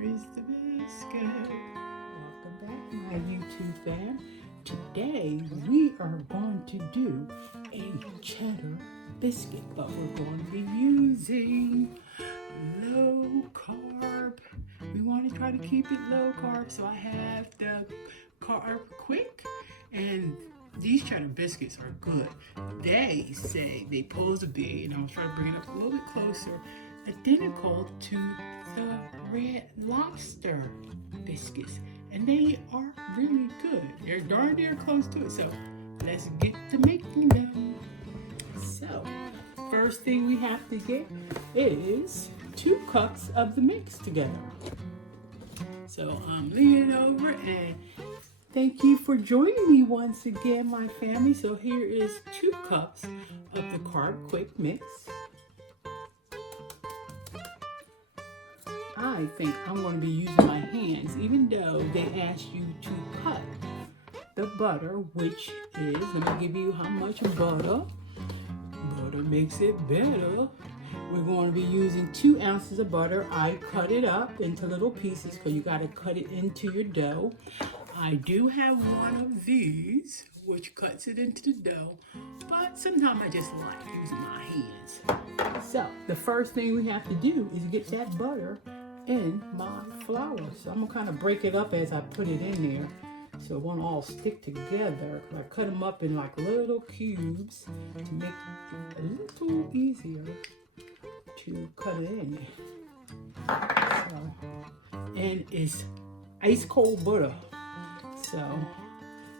Here is the biscuit. Welcome back, my YouTube fam. Today we are going to do a cheddar biscuit, but we're going to be using low carb. We want to try to keep it low carb, so I have the Carb Quick, and these cheddar biscuits are good. They say they pose a bit, and I'll try to bring it up a little bit closer, identical to the Red Lobster biscuits, and they are really good. They're darn near close to it, so let's get to making them. So first thing we have to get is 2 cups of the mix together. So I'm leaning over, and thank you for joining me once again, my family. So here is 2 cups of the Carb Quick mix. I think I'm going to be using my hands, even though they asked you to cut the butter, which is, let me give you how much butter. Butter makes it better. We're going to be using 2 ounces of butter. I cut it up into little pieces because you got to cut it into your dough. I do have one of these, which cuts it into the dough, but sometimes I just like using my hands. So the first thing we have to do is get that butter in my flour. So I'm gonna kind of break it up as I put it in there, so it won't all stick together. I cut them up in like little cubes to make it a little easier to cut it in. So, and it's ice cold butter. So,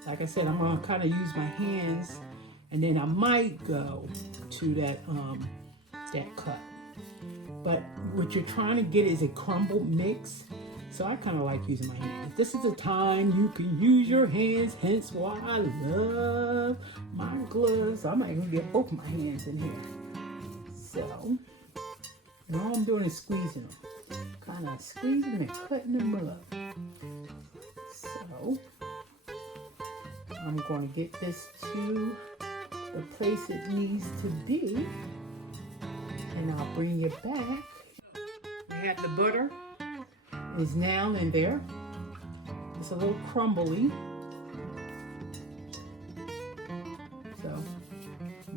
like I said, I'm gonna kind of use my hands, and then I might go to that cut. But what you're trying to get is a crumbled mix. So I kind of like using my hands. This is the time you can use your hands, hence why I love my gloves. I might even get both my hands in here. So, and all I'm doing is squeezing them. Kind of squeezing and cutting them up. So, I'm going to get this to the place it needs to be. And I'll bring it back. We have the butter is now in there. It's a little crumbly. So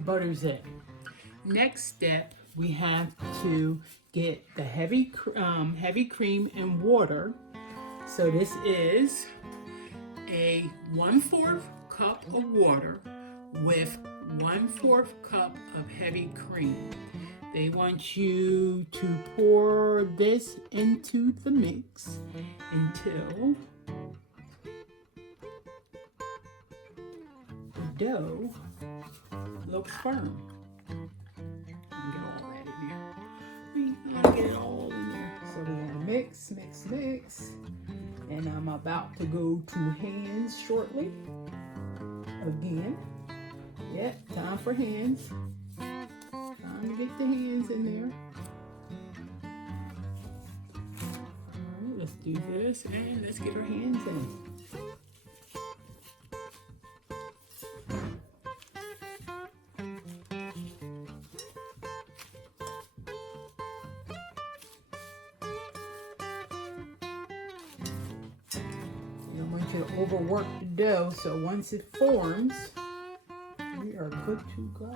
butter's in. Next step, we have to get the heavy cream and water. So this is a 1/4 cup of water with 1/4 cup of heavy cream. They want you to pour this into the mix until the dough looks firm. Get all that in there. We gotta get it all in there. So we're gonna mix, mix, mix. And I'm about to go to hands shortly. Again. Yep, time for hands. Time to get the hands in there. Alright, let's do this and let's get our hands in. You don't want you to overwork the dough, so once it forms, we are good to go.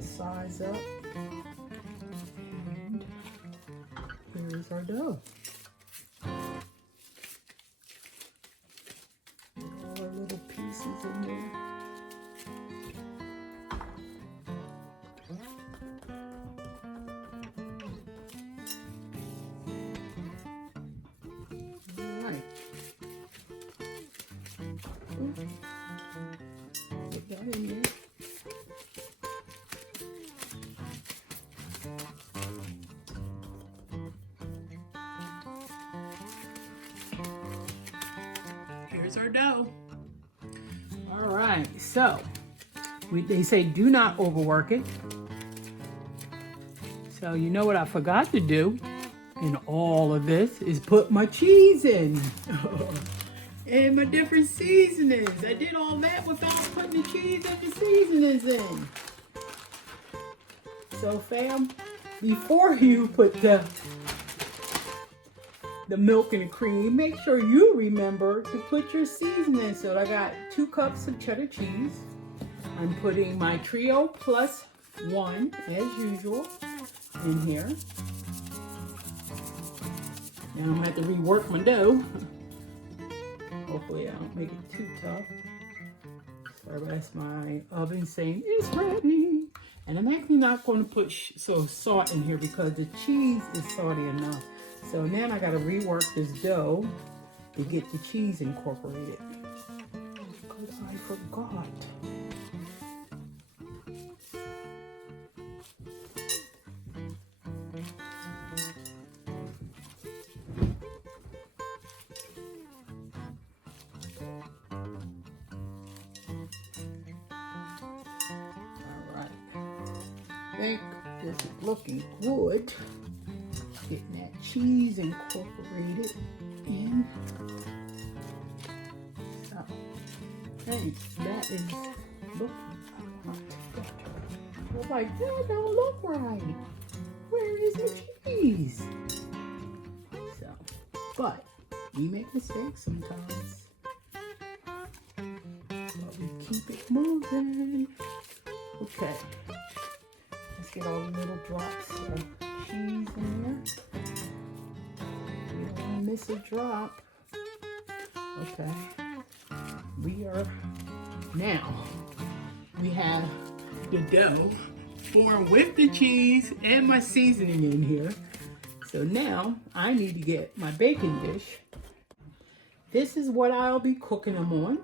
Size up, and here's our dough. Get all our little pieces in there. All right. Put that in there. Here's our dough. All right, so they say do not overwork it. So you know what I forgot to do in all of this is put my cheese in. And my different seasonings. I did all that without putting the cheese and the seasonings in. So fam, before you put the milk and the cream, make sure you remember to put your seasoning. So I got 2 cups of cheddar cheese. I'm putting my trio plus 1 as usual in here. Now I'm gonna have to rework my dough. Hopefully I don't make it too tough. So that's my oven saying it's ready. And I'm actually not going to put salt in here because the cheese is salty enough. So now I got to rework this dough to get the cheese incorporated. Because I forgot. I think this is looking good. Getting that cheese incorporated in. So, hey, that is looking hot. We're like, that don't look right. Where is the cheese? So, but we make mistakes sometimes. But we keep it moving. Okay. Get all the little drops of cheese in there. We don't want to miss a drop. Okay. We have the dough formed with the cheese and my seasoning in here. So now I need to get my baking dish. This is what I'll be cooking them on.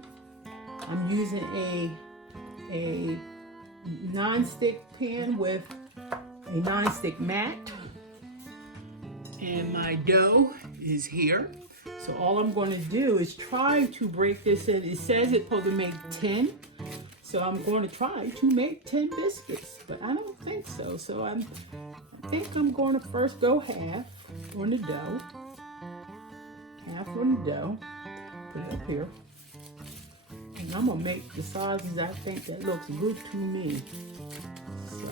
I'm using a non-stick pan with a non-stick mat, and my dough is here. So all I'm going to do is try to break this in. It says it's supposed to make 10, so I'm going to try to make 10 biscuits, but I don't think so. So I think I'm going to first go half on the dough, put it up here. And I'm going to make the sizes I think that looks good to me. So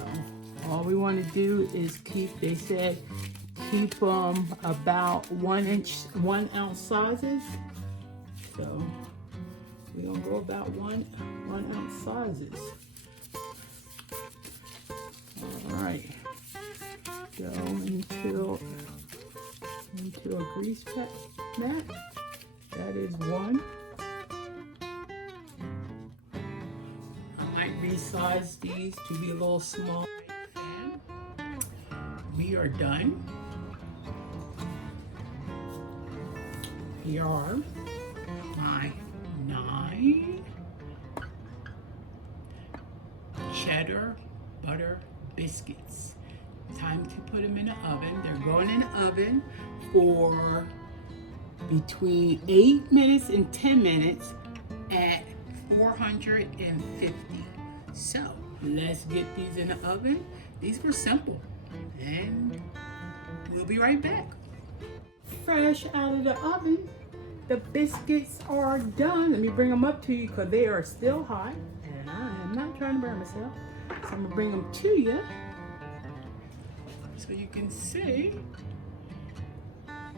all we want to do is keep them about 1 ounce sizes. So we're going to go about 1 ounce sizes. All right. Go into a grease mat. That is 1. Resize these to be a little small. We are done. Here are my 9 cheddar butter biscuits. Time to put them in the oven. They're going in the oven for between 8 minutes and 10 minutes at 450. So let's get these in the oven. These were simple, and we'll be right back. Fresh out of the oven, the biscuits are done. Let me bring them up to you because they are still hot, and I am not trying to burn myself. So I'm gonna bring them to you so you can see. My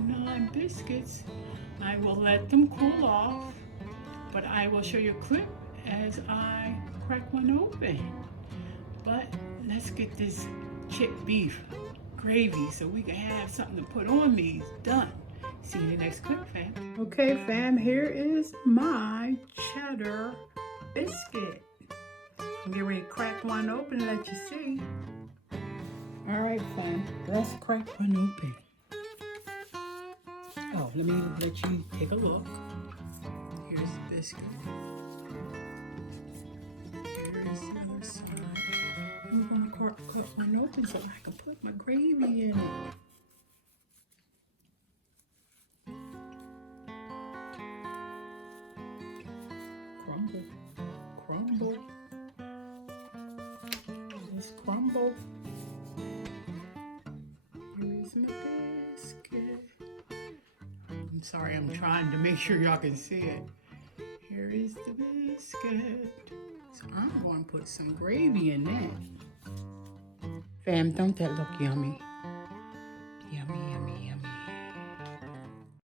9 biscuits. I will let them cool off, but I will show you a clip as I crack one open. But let's get this chick beef gravy so we can have something to put on these done. See you in the next clip, fam. Okay, fam, here is my cheddar biscuit. I'm getting ready to crack one open and let you see. All right, fam, let's crack one open. Oh, let me let you take a look. Here's the biscuit. Here's the other side. And we're gonna cut one open so I can put my gravy in it. Crumble, crumble. Let's crumble. Here's my biscuit. I'm sorry, I'm trying to make sure y'all can see it. Here is the biscuit. So I'm going to put some gravy in that. Fam, don't that look yummy? Yummy,